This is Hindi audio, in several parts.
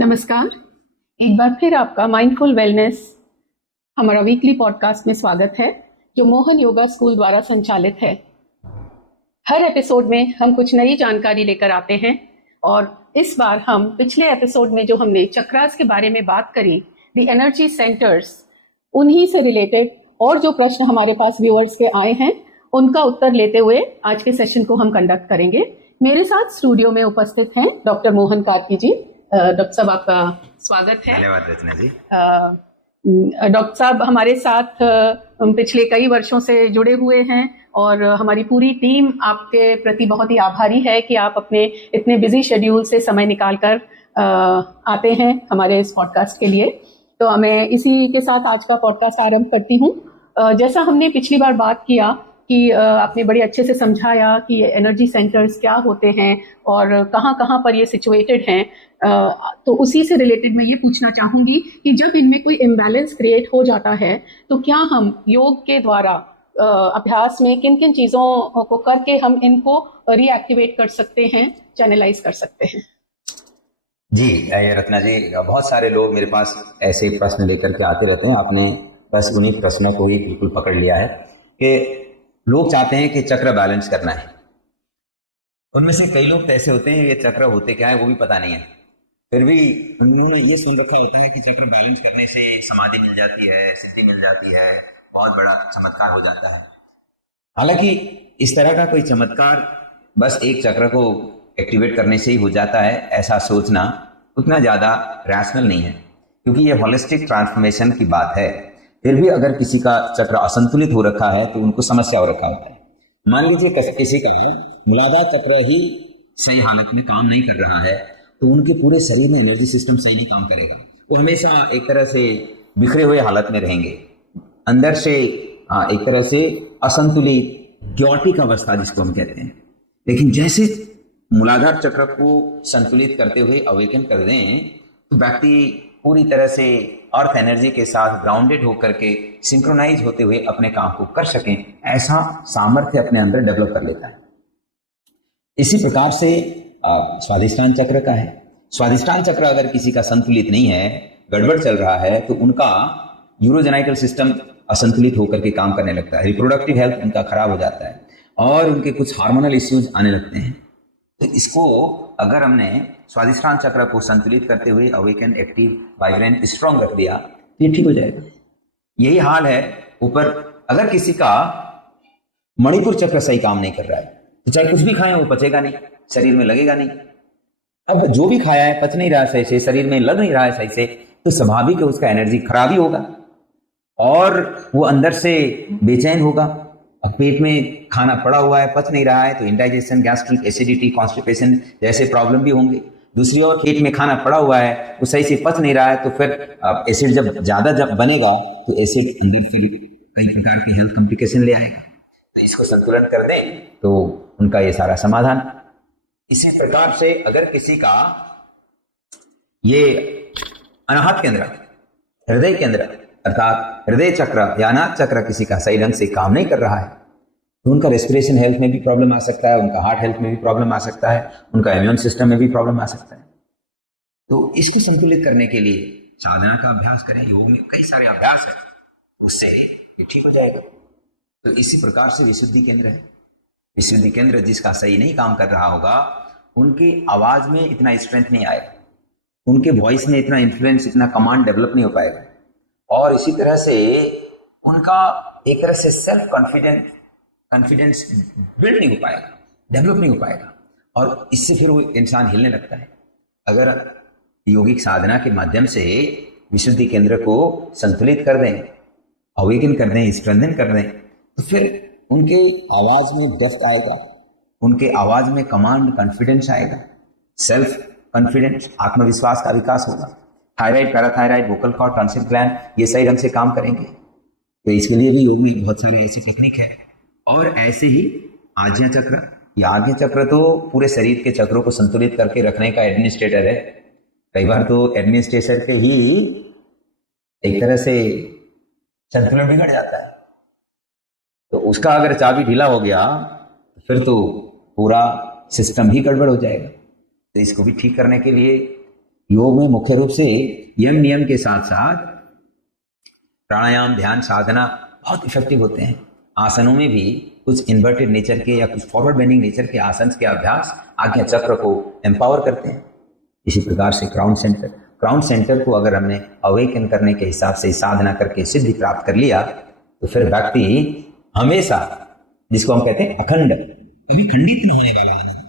नमस्कार। एक बार फिर आपका माइंडफुल वेलनेस हमारा वीकली पॉडकास्ट में स्वागत है, जो मोहन योगा स्कूल द्वारा संचालित है। हर एपिसोड में हम कुछ नई जानकारी लेकर आते हैं और इस बार हम पिछले एपिसोड में जो हमने चक्रास के बारे में बात करी, द एनर्जी सेंटर्स, उन्हीं से रिलेटेड और जो प्रश्न हमारे पास व्यूअर्स के आए हैं उनका उत्तर लेते हुए आज के सेशन को हम कंडक्ट करेंगे। मेरे साथ स्टूडियो में उपस्थित हैं डॉक्टर मोहन कार्की जी। डॉक्टर साहब, आपका स्वागत है। धन्यवाद रचना जी। डॉक्टर साहब हमारे साथ पिछले कई वर्षों से जुड़े हुए हैं और हमारी पूरी टीम आपके प्रति बहुत ही आभारी है कि आप अपने इतने बिजी शेड्यूल से समय निकालकर आते हैं हमारे इस पॉडकास्ट के लिए। तो मैं इसी के साथ आज का पॉडकास्ट आरंभ करती हूँ। जैसा हमने पिछली बार बात किया कि आपने बड़े अच्छे से समझाया कि एनर्जी सेंटर्स क्या होते हैं और कहाँ कहाँ पर ये सिचुएटेड हैं, तो उसी से रिलेटेड मैं ये पूछना चाहूँगी कि जब इनमें कोई इम्बैलेंस क्रिएट हो जाता है तो क्या हम योग के द्वारा अभ्यास में किन किन चीज़ों को करके हम इनको रीएक्टिवेट कर सकते हैं, चैनलाइज कर सकते हैं? जी रत्ना जी, बहुत सारे लोग मेरे पास ऐसे प्रश्न लेकर के आते रहते हैं। आपने बस उन्हीं प्रश्नों को ही बिल्कुल पकड़ लिया है कि लोग चाहते हैं कि चक्र बैलेंस करना है। उनमें से कई लोग तो ऐसे होते हैं ये चक्र होते क्या है वो भी पता नहीं है, फिर भी उन्होंने ये सुन रखा होता है कि चक्र बैलेंस करने से समाधि मिल जाती है, सिद्धि मिल जाती है, बहुत बड़ा चमत्कार हो जाता है। हालांकि इस तरह का कोई चमत्कार बस एक चक्र को एक्टिवेट करने से ही हो जाता है, ऐसा सोचना उतना ज्यादा रैशनल नहीं है, क्योंकि ये होलिस्टिक ट्रांसफॉर्मेशन की बात है। फिर भी अगर किसी का चक्र असंतुलित हो रखा है तो उनको समस्या हो रखा होता है। मान लीजिए किसी का मूलाधार चक्र ही सही हालत में काम नहीं कर रहा है तो उनके पूरे शरीर में एनर्जी सिस्टम सही नहीं काम करेगा। वो हमेशा एक तरह से बिखरे हुए हालत में रहेंगे, अंदर से एक तरह से असंतुलित क्योटिक अवस्था जिसको हम कहते हैं। लेकिन जैसे मूलाधार चक्र को संतुलित करते हुए अवेकन कर दें तो व्यक्ति पूरी तरह से अर्थ एनर्जी के साथ ग्राउंडेड होकर के सिंक्रोनाइज होते हुए अपने काम को कर सकें, ऐसा सामर्थ्य अपने अंदर डेवलप कर लेता है। इसी प्रकार से स्वादिष्टान चक्र का है। स्वादिष्टान चक्र अगर किसी का संतुलित नहीं है, गड़बड़ चल रहा है, तो उनका यूरोजेनाइटल सिस्टम असंतुलित होकर के काम करने लगता है, रिप्रोडक्टिव हेल्थ उनका खराब हो जाता है और उनके कुछ हार्मोनल इश्यूज आने लगते हैं। तो इसको अगर हमने स्वादिष्टान चक्र को संतुलित करते हुए अवेकन, एक्टिव, वाइब्रेंट, स्ट्रॉन्ग रख दिया तो ये ठीक हो जाएगा। यही हाल है ऊपर। अगर किसी का मणिपुर चक्र सही काम नहीं कर रहा है तो चाहे कुछ भी खाएं वो पचेगा नहीं, शरीर में लगेगा नहीं। अब जो भी खाया है पच नहीं रहा सही से, शरीर में लग नहीं रहा है सही से, तो स्वाभाविक है उसका एनर्जी खराब ही होगा और वो अंदर से बेचैन होगा। अब पेट में खाना पड़ा हुआ है, पच नहीं रहा है, तो इंडाइजेशन, गैस्ट्रिक, एसिडिटी, कॉन्स्टिपेशन जैसे प्रॉब्लम भी होंगे। दूसरी ओर पेट में खाना पड़ा हुआ है, वो सही से पच नहीं रहा है, तो फिर एसिड जब ज्यादा बनेगा तो एसिड अंदर फिर कई प्रकार की हेल्थ कॉम्प्लिकेशन ले आएगा। तो इसको संतुलन कर दें तो उनका ये सारा समाधान। इसी प्रकार से अगर किसी का ये अनाहत केंद्र, हृदय केंद्र अर्थात हृदय चक्र या अनाहत चक्र किसी का सही ढंग से काम नहीं कर रहा है तो उनका रेस्पिरेशन हेल्थ में भी प्रॉब्लम आ सकता है, उनका हार्ट हेल्थ में भी प्रॉब्लम आ सकता है, उनका इम्यून सिस्टम में भी प्रॉब्लम आ सकता है। तो इसको संतुलित करने के लिए साधना का अभ्यास करें। योग में कई सारे अभ्यास है, उससे ये ठीक हो जाएगा। तो इसी प्रकार से विशुद्धि केंद्र है। विशुद्धि केंद्र जिसका सही नहीं काम कर रहा होगा उनकी आवाज में इतना स्ट्रेंथ नहीं आएगा, उनके वॉइस में इतना इन्फ्लुएंस, इतना कमांड डेवलप नहीं हो पाएगा और इसी तरह से उनका एक तरह से सेल्फ कॉन्फिडेंस बिल्ड नहीं हो पाएगा, डेवलप नहीं हो पाएगा और इससे फिर वो इंसान हिलने लगता है। अगर योगिक साधना के माध्यम से विशुद्धि केंद्र को संतुलित कर दें, अवेकन कर दें, स्ट्रेंथन कर दें, तो फिर उनके आवाज में डेप्थ आएगा, उनके आवाज में कमांड, कॉन्फिडेंस आएगा, सेल्फ कॉन्फिडेंस, आत्मविश्वास का विकास होगा। Thyroid, parathyroid, vocal cord, tonsil gland ये सही ढंग से काम करेंगे। तो इसके लिए भी योग में बहुत सारी ऐसी टेक्निक है। और ऐसे ही आज्ञा चक्र, ये आज्ञा चक्र तो पूरे शरीर के चक्रों को संतुलित करके रखने का एडमिनिस्ट्रेटर है। कई बार तो एडमिनिस्ट्रेटर के ही एक तरह से संतुलन बिगड़ जाता है, तो उसका अगर चाबी ढीला हो गया फिर तो पूरा सिस्टम ही गड़बड़ हो जाएगा। तो इसको भी ठीक करने के लिए योग में मुख्य रूप से यम नियम के साथ साथ प्राणायाम, ध्यान, साधना बहुत इफेक्टिव होते हैं। आसनों में भी कुछ इन्वर्टेड नेचर के या कुछ फॉरवर्ड बेंडिंग नेचर के आसन के अभ्यास आज्ञा चक्र को एम्पावर करते हैं। इसी प्रकार से क्राउन सेंटर को अगर हमने अवेकन करने के हिसाब से साधना करके सिद्धि प्राप्त कर लिया तो फिर व्यक्ति हमेशा, जिसको हम कहते हैं अखंड, कभी खंडित न होने वाला आनंद,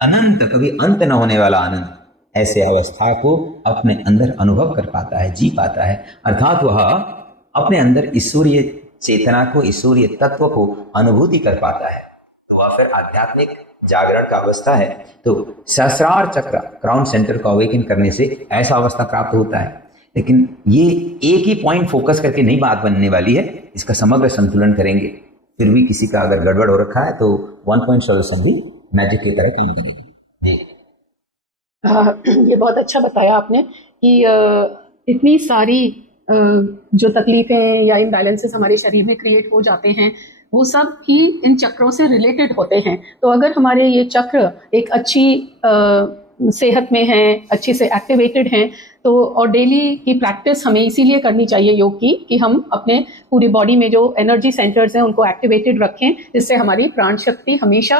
अनंत, कभी अंत न होने वाला आनंद, ऐसे अवस्था को अपने अंदर अनुभव कर पाता है, जी पाता है। अर्थात वह अपने अंदर ईश्वरीय चेतना को, ईश्वरीय तत्व को अनुभूति कर पाता है, तो वह फिर आध्यात्मिक जागरण का अवस्था है। तो सहस्रार चक्र, क्राउन सेंटर को अवेकन करने से ऐसा अवस्था प्राप्त होता है। लेकिन ये एक ही पॉइंट फोकस करके नहीं बात बनने वाली है, इसका समग्र संतुलन करेंगे। फिर भी किसी का अगर गड़बड़ हो रखा है तो वन पॉइंट सॉल्यूशन भी मैजिक की तरह काम करेगी। ये बहुत अच्छा बताया आपने कि इतनी सारी जो तकलीफें या इम्बैलेंसेस हमारे शरीर में क्रिएट हो जाते हैं, वो सब ही इन चक्रों से रिलेटेड होते हैं। तो अगर हमारे ये चक्र एक अच्छी सेहत में हैं, अच्छी से एक्टिवेटेड हैं, तो और डेली की प्रैक्टिस हमें इसीलिए करनी चाहिए योग की कि हम अपने पूरी बॉडी में जो एनर्जी सेंटर्स हैं उनको एक्टिवेटेड रखें, जिससे हमारी प्राण शक्ति हमेशा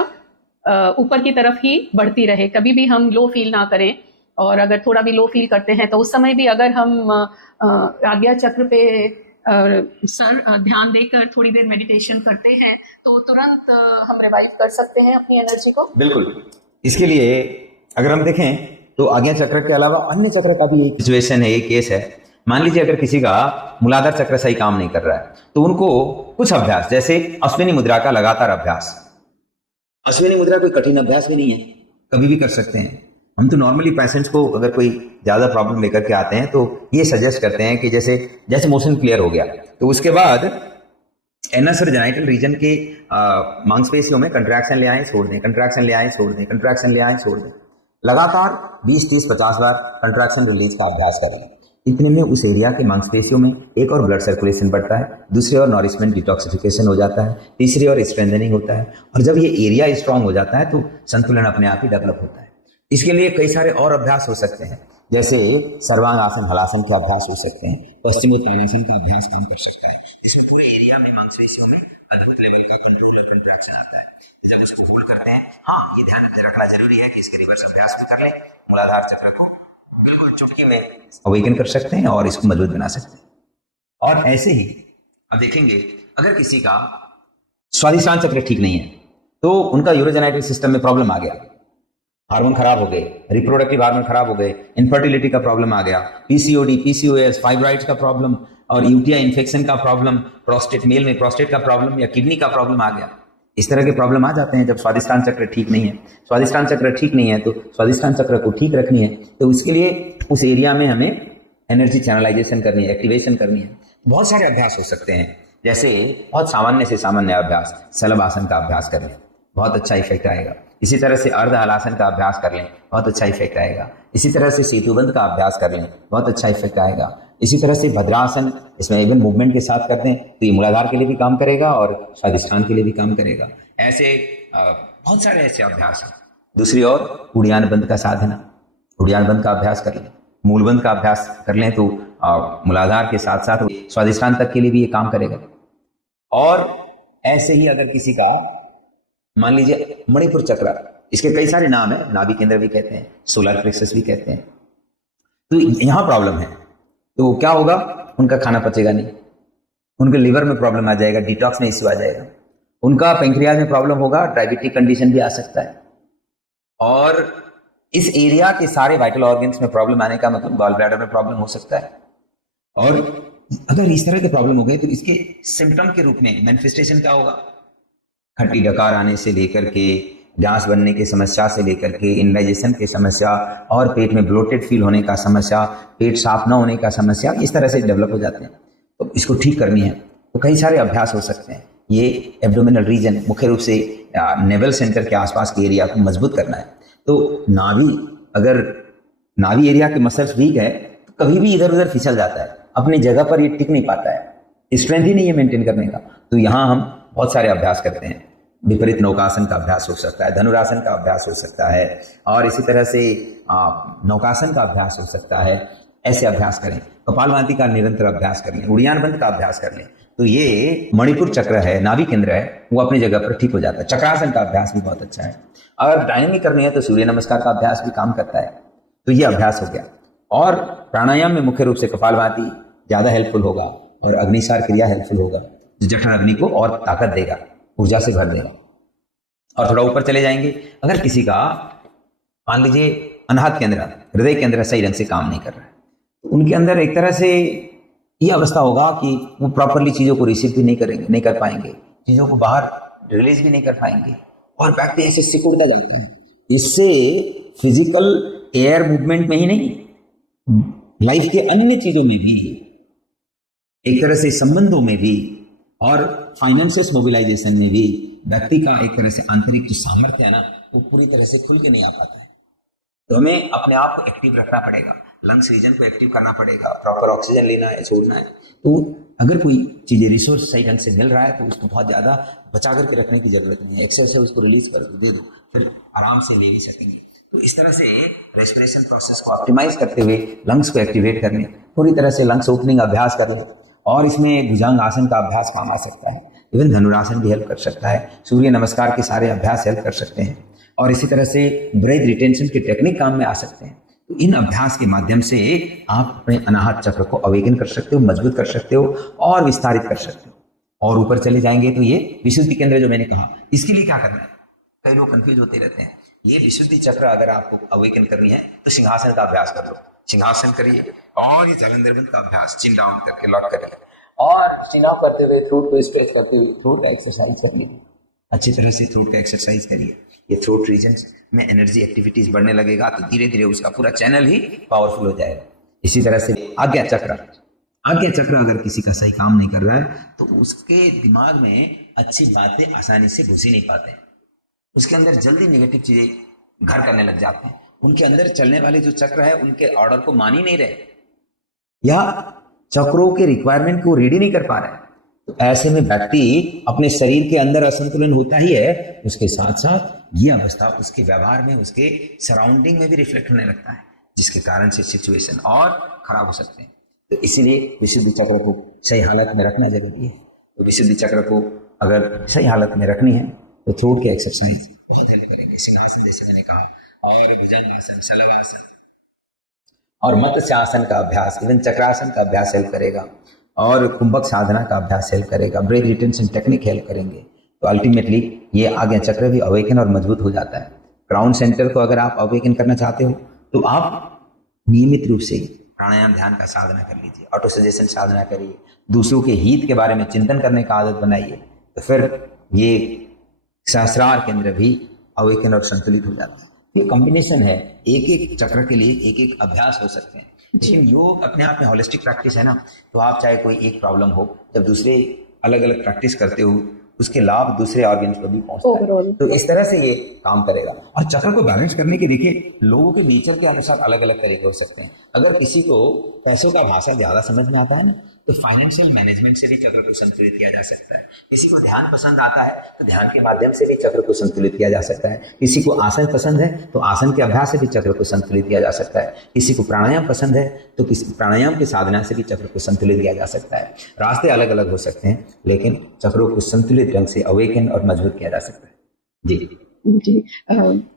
ऊपर की तरफ ही बढ़ती रहे, कभी भी हम लो फील ना करें। और अगर थोड़ा भी लो फील करते हैं तो उस समय भी अगर हम आज्ञा चक्र पे ध्यान देकर थोड़ी देर मेडिटेशन करते हैं तो तुरंत हम रिवाइव कर सकते हैं अपनी एनर्जी को। बिल्कुल। इसके लिए अगर हम देखें तो आज्ञा चक्र के अलावा अन्य चक्र का भी एक सिचुएशन है, एक केस है। मान लीजिए अगर किसी का मूलाधार चक्र सही काम नहीं कर रहा है तो उनको कुछ अभ्यास, जैसे अश्विनी मुद्रा का लगातार अभ्यास। अश्विनी मुद्रा कोई कठिन अभ्यास भी नहीं है, कभी भी कर सकते हैं। हम तो नॉर्मली पेशेंट्स को अगर कोई ज्यादा प्रॉब्लम लेकर के आते हैं तो ये सजेस्ट करते हैं कि जैसे मोशन क्लियर हो गया तो उसके बाद एनस और जेनाइटल रीजन के मांसपेशियों में कंट्रैक्शन ले आए, छोड़ दें, कंट्रैक्शन ले आए, छोड़ दें, कंट्रैक्शन ले आए, छोड़ दें। लगातार 20, 30, 50 बार कंट्रैक्शन रिलीज का अभ्यास करें। इतने में उस एरिया के मांसपेशियों में एक और ब्लड सर्कुलेशन बढ़ता है, दूसरी ओर नॉरिशमेंट डिटॉक्सिफिकेशन हो जाता है, तीसरी ओर स्ट्रेंथनिंग होता है। और जब ये एरिया स्ट्रांग हो जाता है तो संतुलन अपने आप ही डेवलप होता है। इसके लिए कई सारे और अभ्यास हो सकते हैं, जैसे सर्वांग आसन, हलासन के अभ्यास हो सकते हैं, पश्चिमोत्तानासन का अभ्यास काम कर सकता है। इसमें पूरे एरिया में मांसपेशियों में अद्भुत लेवल का कंट्रोल और कंट्रैक्शन आता है। जब इसको होल्ड करते हैं, हाँ, ये ध्यान रखना जरूरी है कि इसके रिवर्स अभ्यास भी कर ले, मूलाधार चक्र को बिल्कुल चुटकी में अवेकन कर सकते हैं और इसको मजबूत बना सकते हैं। और ऐसे ही अब देखेंगे, अगर किसी का स्वादिष्टान चक्र ठीक नहीं है तो उनका यूरोजेनाइटिक सिस्टम में प्रॉब्लम आ गया, हार्मोन खराब हो गए, रिप्रोडक्टिव हार्मोन खराब हो गए, इनफर्टिलिटी का प्रॉब्लम आ गया, पीसीओडी, पीसीओएस, फाइब्राइड्स का प्रॉब्लम और यूटीआई इन्फेक्शन का प्रॉब्लम, प्रोस्टेट, मेल में प्रोस्टेट का प्रॉब्लम या किडनी का प्रॉब्लम आ गया। इस तरह के प्रॉब्लम आ जाते हैं जब स्वादिष्टान चक्र ठीक नहीं है। स्वादिष्टान चक्र ठीक नहीं है तो स्वादिष्टान चक्र को ठीक रखनी है तो उसके लिए उस एरिया में हमें एनर्जी चैनलाइजेशन करनी है, एक्टिवेशन करनी है। बहुत सारे अभ्यास हो सकते हैं, जैसे बहुत सामान्य से सामान्य अभ्यास, शलभ आसन का अभ्यास कर लें, बहुत अच्छा इफेक्ट आएगा। इसी तरह से अर्ध हलासन का अभ्यास कर लें, बहुत अच्छा इफेक्ट आएगा। इसी तरह से सेतुबंध का अभ्यास कर लें, बहुत अच्छा इफेक्ट आएगा। इसी तरह से भद्रासन, इसमें इवन मूवमेंट के साथ करते हैं तो ये मूलाधार के लिए भी काम करेगा और स्वादिष्टान के लिए भी काम करेगा। ऐसे बहुत सारे ऐसे अभ्यास हैं। दूसरी ओर उड़ियान बंद का साधना, उड़ियान बंद का अभ्यास कर लें, मूलबंध का अभ्यास कर लें तो मूलाधार के साथ साथ स्वादिष्टान तक के लिए भी ये काम करेगा। और ऐसे ही अगर किसी का मान लीजिए मणिपुर चक्र, इसके कई सारे नाम है, नाभि केंद्र भी कहते हैं, सोलर प्लेक्सस भी कहते हैं, तो यहां प्रॉब्लम है तो क्या होगा, उनका खाना पचेगा नहीं, उनके लिवर में प्रॉब्लम आ जाएगा, डिटॉक्स में इश्यू आ जाएगा, उनका पैंक्रियाज में प्रॉब्लम होगा, डायबिटिक कंडीशन भी आ सकता है। और इस एरिया के सारे वाइटल ऑर्गन्स में प्रॉब्लम आने का मतलब गॉल ब्लैडर में प्रॉब्लम हो सकता है। और अगर इस तरह के प्रॉब्लम हो गए तो इसके सिम्टम के रूप में मैनिफेस्टेशन क्या होगा, खट्टी डकार आने से लेकर के, गैस बनने की समस्या से लेकर के, इंडाइजेशन की समस्या और पेट में ब्लोटेड फील होने का समस्या, पेट साफ न होने का समस्या, इस तरह से डेवलप हो जाते हैं। तो इसको ठीक करनी है तो कई सारे अभ्यास हो सकते हैं। ये एब्डोमिनल रीजन, मुख्य रूप से नेवल सेंटर के आसपास के एरिया को मजबूत करना है। तो नाभि, अगर नाभि एरिया के मसल्स वीक है तो कभी भी इधर उधर फिसल जाता है, अपनी जगह पर ये टिक नहीं पाता है, स्ट्रेंथ ही नहीं है मेंटेन करने का। तो यहाँ हम बहुत सारे अभ्यास करते हैं। विपरीत नौकासन का अभ्यास हो सकता है, धनुरासन का अभ्यास हो सकता है, और इसी तरह से नौकासन का अभ्यास हो सकता है। ऐसे अभ्यास करें, कपालभाति का निरंतर अभ्यास कर लें, उड़ियान बंद का अभ्यास कर लें, तो ये मणिपुर चक्र है, नाभि केंद्र है, वो अपनी जगह पर ठीक हो जाता है। चक्रासन का अभ्यास भी बहुत अच्छा है। अगर डायनेमिक करनी है तो सूर्य नमस्कार का अभ्यास भी काम करता है। तो ये अभ्यास हो गया। और प्राणायाम में मुख्य रूप से कपालभाति ज्यादा हेल्पफुल होगा और अग्निसार क्रिया हेल्पफुल होगा, जो जठर अग्नि को और ताकत देगा, ऊर्जा से भर देगा। और थोड़ा ऊपर चले जाएंगे, अगर किसी का मान लीजिए अनाहत केंद्र, हृदय केंद्र सही ढंग से काम नहीं कर रहा है, तो उनके अंदर एक तरह से ये अवस्था होगा कि वो प्रॉपरली चीजों को रिसीव भी नहीं करेंगे, नहीं कर पाएंगे, चीजों को बाहर रिलीज भी नहीं कर पाएंगे, और व्यक्ति ऐसे सिकुड़ता जाता है। इससे फिजिकल एयर मूवमेंट में ही नहीं, लाइफ के अन्य चीजों में भी, एक तरह से संबंधों में भी, और फाइनेंशियल मोबिलाइजेशन में भी व्यक्ति का एक तरह से आंतरिक जो सामर्थ्य है ना, वो पूरी तरह से खुल के नहीं आ पाता है। तो हमें अपने आप को एक्टिव रखना पड़ेगा, लंग्स रीजन को एक्टिव करना पड़ेगा, प्रॉपर ऑक्सीजन लेना है, छोड़ना है। तो अगर कोई चीजें रिसोर्स सही ढंग से मिल रहा है तो उसको बहुत ज्यादा बचा करके रखने की जरूरत नहीं है। एक्सेस है उसको रिलीज कर दे दो, फिर आराम से ले भी सकेंगे। तो इस तरह से रेस्पिरेशन प्रोसेस को ऑप्टिमाइज करते हुए लंग्स को एक्टिवेट करने, पूरी तरह से लंग्स ओपनिंग अभ्यास कर लें। और इसमें भुजंग आसन का अभ्यास काम आ सकता है, इवन धनुरासन भी हेल्प कर सकता है, सूर्य नमस्कार के सारे अभ्यास हेल्प कर सकते हैं, और इसी तरह से ब्रेथ रिटेंशन की टेक्निक काम में आ सकते हैं। तो इन अभ्यास के माध्यम से आप अपने अनाहत चक्र को अवेकन कर सकते हो, मजबूत कर सकते हो और विस्तारित कर सकते हो। और ऊपर चले जाएंगे तो ये विशुद्धि केंद्र जो मैंने कहा, इसके लिए क्या करना है, कई लोग कंफ्यूज होते रहते हैं। ये विशुद्धि चक्र अगर आपको अवेकन करनी है तो सिंहासन का अभ्यास कर लो, सिंहासन करिए, और ये जालंधर बंद का अभ्यास चिन डाउन करके लॉक करिए, और चिन अप करते हुए थ्रोट को स्ट्रेच करते हुए थ्रोट का एक्सरसाइज कर लीजिए, अच्छी तरह से थ्रोट का एक्सरसाइज करिए। ये थ्रोट रीजन में एनर्जी एक्टिविटीज बढ़ने लगेगा तो धीरे धीरे उसका पूरा चैनल ही पावरफुल हो जाएगा। इसी तरह से आज्ञा चक्र, आज्ञा चक्र अगर किसी का सही काम नहीं कर रहा है तो उसके दिमाग में अच्छी बातें आसानी से घुस ही नहीं पाते, उसके अंदर जल्दी नेगेटिव चीजें घर करने लग जाते हैं, उनके अंदर चलने वाले जो चक्र है उनके ऑर्डर को मान ही नहीं रहे, या चक्रों के रिक्वायरमेंट को रीड ही नहीं कर पा रहे। तो ऐसे में व्यक्ति अपने शरीर के अंदर असंतुलन होता ही है, उसके साथ साथ ये अवस्था उसके व्यवहार में, उसके सराउंडिंग में भी रिफ्लेक्ट होने लगता है, जिसके कारण से सिचुएशन और खराब हो सकते हैं। तो इसीलिए विशुद्धि चक्र को सही हालत में रखना जरूरी है। तो विशुद्धि चक्र को अगर सही हालत में रखनी है तो थ्रोट के एक्सरसाइज बहुत हेल्प करेंगे। सिंहासन जैसे मैंने कहा, और भुजंगासन, शलभासन और मत्स्यासन का अभ्यास, इवन चक्रासन का अभ्यास हेल्प करेगा, और कुंभक साधना का अभ्यास हेल्प करेगा, ब्रेथ रिटेंशन टेक्निक हेल्प करेंगे। तो अल्टीमेटली ये आज्ञा चक्र भी अवेकन और मजबूत हो जाता है। क्राउन सेंटर को अगर आप अवेकन करना चाहते हो तो आप नियमित रूप से प्राणायाम ध्यान का साधना कर लीजिए, ऑटो सजेशन साधना करिए, दूसरों के हित के बारे में चिंतन करने का आदत बनाइए, तो फिर ये सहस्रार केंद्र भी अवेकन और संतुलित हो जाता है। ये कॉम्बिनेशन है, एक एक चक्र के लिए एक एक अभ्यास हो सकते हैं। लेकिन योग अपने आप में होलिस्टिक प्रैक्टिस है ना, तो आप चाहे कोई एक प्रॉब्लम हो, जब दूसरे अलग अलग प्रैक्टिस करते हो उसके लाभ दूसरे ऑर्गन्स पर भी पहुंचता है। तो इस तरह से ये काम करेगा। और चक्र को बैलेंस करने के देखिए लोगों के नेचर के अनुसार अलग अलग तरीके हो सकते हैं। अगर किसी को पैसों का भाषा ज्यादा समझ में आता है ना, तो फाइनेंशियल मैनेजमेंट से भी चक्र को संतुलित किया जा सकता है। किसी को ध्यान पसंद आता है तो ध्यान के माध्यम से भी चक्र को संतुलित किया जा सकता है। किसी को आसन पसंद है तो आसन के अभ्यास से भी चक्र को संतुलित किया जा सकता है। किसी को प्राणायाम पसंद है तो किसी प्राणायाम की साधना से भी चक्र को संतुलित किया जा सकता है। रास्ते अलग अलग हो सकते हैं, लेकिन चक्रों को संतुलित ढंग से अवेकन और मजबूत किया जा सकता है। जी जी,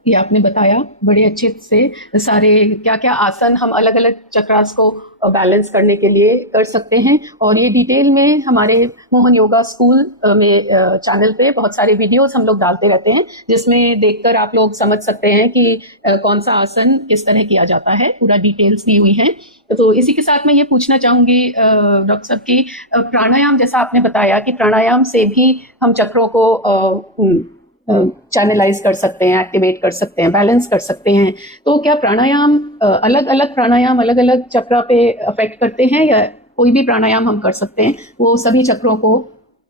ये आपने बताया बड़े अच्छे से सारे क्या क्या आसन हम अलग अलग चक्रास को बैलेंस करने के लिए कर सकते हैं। और ये डिटेल में हमारे मोहन योगा स्कूल में चैनल पे बहुत सारे वीडियोस हम लोग डालते रहते हैं, जिसमें देखकर आप लोग समझ सकते हैं कि कौन सा आसन किस तरह किया जाता है, पूरा डिटेल्स दी हुई हैं। तो इसी के साथ मैं ये पूछना चाहूँगी डॉक्टर साहब की प्राणायाम, जैसा आपने बताया कि प्राणायाम से भी हम चक्रों को चैनलाइज कर सकते हैं, एक्टिवेट कर सकते हैं, बैलेंस कर सकते हैं, तो क्या प्राणायाम अलग अलग चक्र पे अफेक्ट करते हैं, या कोई भी प्राणायाम हम कर सकते हैं वो सभी चक्रों को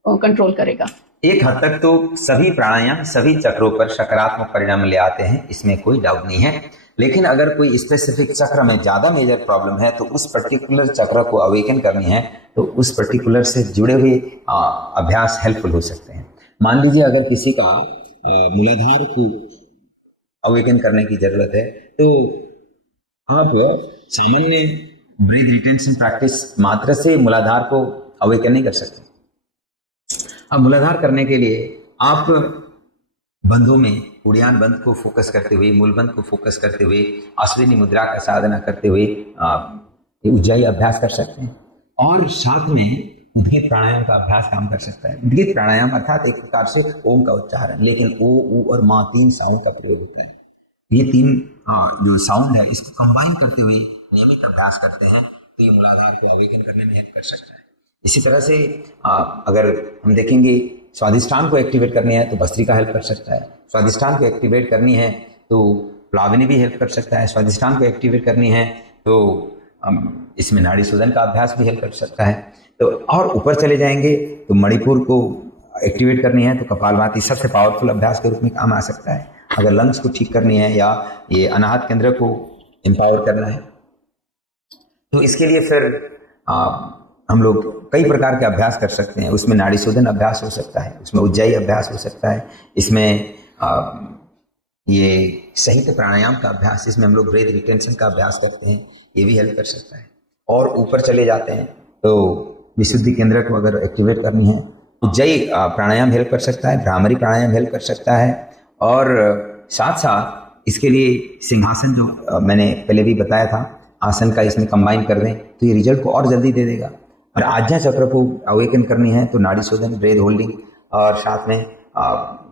कंट्रोल करेगा? एक हद तक तो सभी प्राणायाम सभी चक्रों पर सकारात्मक परिणाम ले आते हैं, इसमें कोई डाउट नहीं है। लेकिन अगर कोई स्पेसिफिक चक्र में ज्यादा मेजर प्रॉब्लम है तो उस पर्टिकुलर चक्र को अवेकन करनी है तो उस पर्टिकुलर से जुड़े हुए अभ्यास हेल्पफुल हो सकते हैं। मान लीजिए अगर किसी का मूलाधार को अवेकन करने की जरूरत है, तो आप सामान्य ब्रीथ रिटेंशन प्रैक्टिस मात्र से मूलाधार को अवेकन नहीं कर सकते। अब मूलाधार करने के लिए आप बंधों में उड़ियान बंध को फोकस करते हुए, मूल बंध को फोकस करते हुए, अश्विनी मुद्रा का साधना करते हुए उज्जाई अभ्यास कर सकते हैं, और साथ में उद्गीत प्राणायाम का अभ्यास काम कर सकता है। उद्गीत प्राणायाम अर्थात एक प्रकार से ओम का उच्चारण, लेकिन ओ, ऊ और माँ 3 साउंड का प्रयोग होता है। ये 3 जो साउंड है इसको कंबाइन करते हुए नियमित अभ्यास करते हैं तो ये मूलाधार को अवेकन करने में हेल्प कर सकता है। इसी तरह से अगर हम देखेंगे स्वादिष्ठान को एक्टिवेट करनी है तो भस्त्रिका हेल्प कर सकता है, स्वादिष्ठान को एक्टिवेट करनी है तो प्लावनी भी हेल्प कर सकता है, स्वादिष्ठान को एक्टिवेट करनी है तो इसमें नाड़ी शोधन का अभ्यास भी हेल्प कर सकता है। तो और ऊपर चले जाएंगे तो मणिपुर को एक्टिवेट करनी है तो कपालभाति सबसे पावरफुल अभ्यास के रूप में काम आ सकता है। अगर लंग्स को ठीक करनी है या ये अनाहत केंद्र को एम्पावर करना है तो इसके लिए फिर हम लोग कई प्रकार के अभ्यास कर सकते हैं। उसमें नाड़ी शोधन अभ्यास हो सकता है, उसमें उज्जाई अभ्यास हो सकता है, इसमें ये संयुक्त प्राणायाम का अभ्यास, इसमें हम लोग ब्रेथ रिटेंशन का अभ्यास करते हैं, ये भी हेल्प कर सकता है। और ऊपर चले जाते हैं तो विशुद्धि केंद्र को अगर एक्टिवेट करनी है उज्जाई प्राणायाम हेल्प कर सकता है, भ्रामरी प्राणायाम हेल्प कर सकता है, और साथ साथ इसके लिए सिंहासन जो मैंने पहले भी बताया था आसन का, इसमें कंबाइन कर दें तो ये रिजल्ट को और जल्दी दे देगा। और आज्ञा चक्र को अवेकन करनी है तो नाड़ी शोधन, ब्रेथ होल्डिंग और साथ में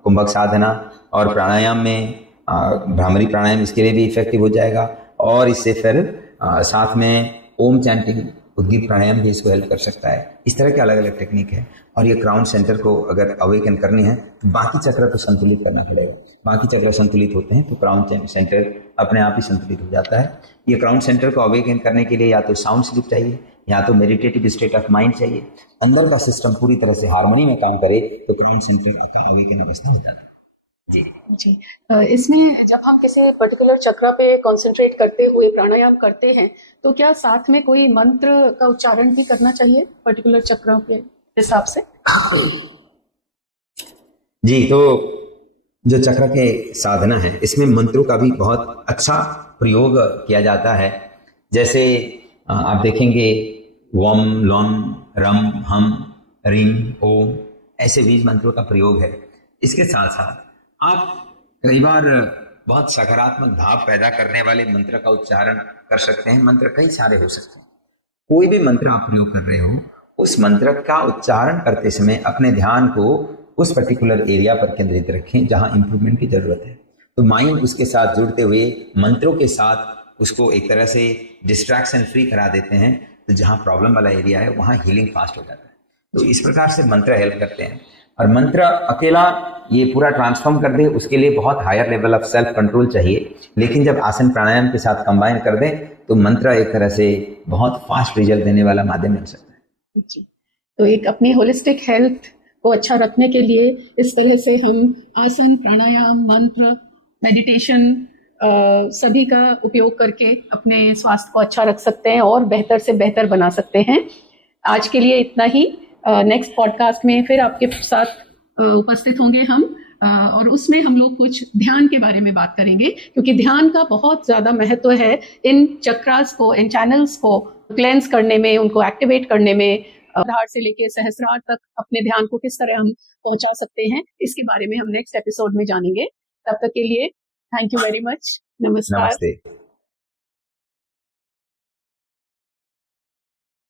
कुंभक साधना और प्राणायाम में भ्रामरी प्राणायाम इसके लिए भी इफेक्टिव हो जाएगा। और इससे फिर साथ में ओम चैंटिंग, उद्गीत प्राणायाम भी इसको हेल्प कर सकता है। इस तरह के अलग अलग टेक्निक है। और ये क्राउन सेंटर को अगर अवेकन करनी है तो बाकी चक्र को संतुलित करना पड़ेगा। बाकी चक्र संतुलित होते हैं तो क्राउन सेंटर अपने आप ही संतुलित हो जाता है। ये क्राउन सेंटर को अवेकन करने के लिए या तो साउंड स्लीप चाहिए या तो मेडिटेटिव स्टेट ऑफ माइंड चाहिए। अंदर का सिस्टम पूरी तरह से हार्मनी में काम करे तो क्राउन सेंटर का अवेकन अवस्था हो जाता है। जी जी। इसमें जब हम किसी पर्टिकुलर चक्र पे कंसंट्रेट करते हुए प्राणायाम करते हैं तो क्या साथ में कोई मंत्र का उच्चारण भी करना चाहिए पर्टिकुलर चक्रों के हिसाब से? जी, तो जो चक्र के साधना है इसमें मंत्रों का भी बहुत अच्छा प्रयोग किया जाता है। जैसे आप देखेंगे वम, लम, रम, हम, रिम, ओम, ऐसे बीज मंत्रों का प्रयोग है। इसके साथ साथ आप कई बार बहुत सकारात्मक भाव पैदा करने वाले मंत्र का उच्चारण कर सकते हैं। मंत्र कई सारे हो सकते हैं। कोई भी मंत्र आप प्रयोग कर रहे हो उस मंत्र का उच्चारण करते समय अपने ध्यान को उस पर्टिकुलर एरिया पर केंद्रित रखें जहां इंप्रूवमेंट की जरूरत है। तो माइंड उसके साथ जुड़ते हुए मंत्रों के साथ उसको एक तरह से डिस्ट्रैक्शन फ्री करा देते हैं, तो जहां प्रॉब्लम वाला एरिया है वहां हीलिंग फास्ट हो जाता है। तो इस प्रकार से मंत्र हेल्प करते हैं। और मंत्र अकेला ये पूरा ट्रांसफॉर्म कर दे उसके लिए बहुत higher level of self control चाहिए, लेकिन जब आसन प्राणायाम के साथ कंबाइन कर दें तो मंत्र एक तरह से बहुत फास्ट रिजल्ट देने वाला माध्यम बन सकता है। जी, तो एक अपनी होलिस्टिक हेल्थ को अच्छा रखने के लिए इस तरह से हम आसन, प्राणायाम, मंत्र, मेडिटेशन सभी का उपयोग करके अपने स्वास्थ्य को अच्छा रख सकते हैं और बेहतर से बेहतर बना सकते हैं। आज के लिए इतना ही। नेक्स्ट पॉडकास्ट में फिर आपके साथ उपस्थित होंगे हम, और उसमें हम लोग कुछ ध्यान के बारे में बात करेंगे, क्योंकि ध्यान का बहुत ज़्यादा महत्व है इन चक्रास को, इन चैनल्स को क्लेंस करने में, उनको एक्टिवेट करने में। आधार से लेके सहस्रार तक अपने ध्यान को किस तरह हम पहुंचा सकते हैं, इसके बारे में हम नेक्स्ट एपिसोड में जानेंगे। तब तक के लिए थैंक यू वेरी मच। नमस्कार। नमस्ते।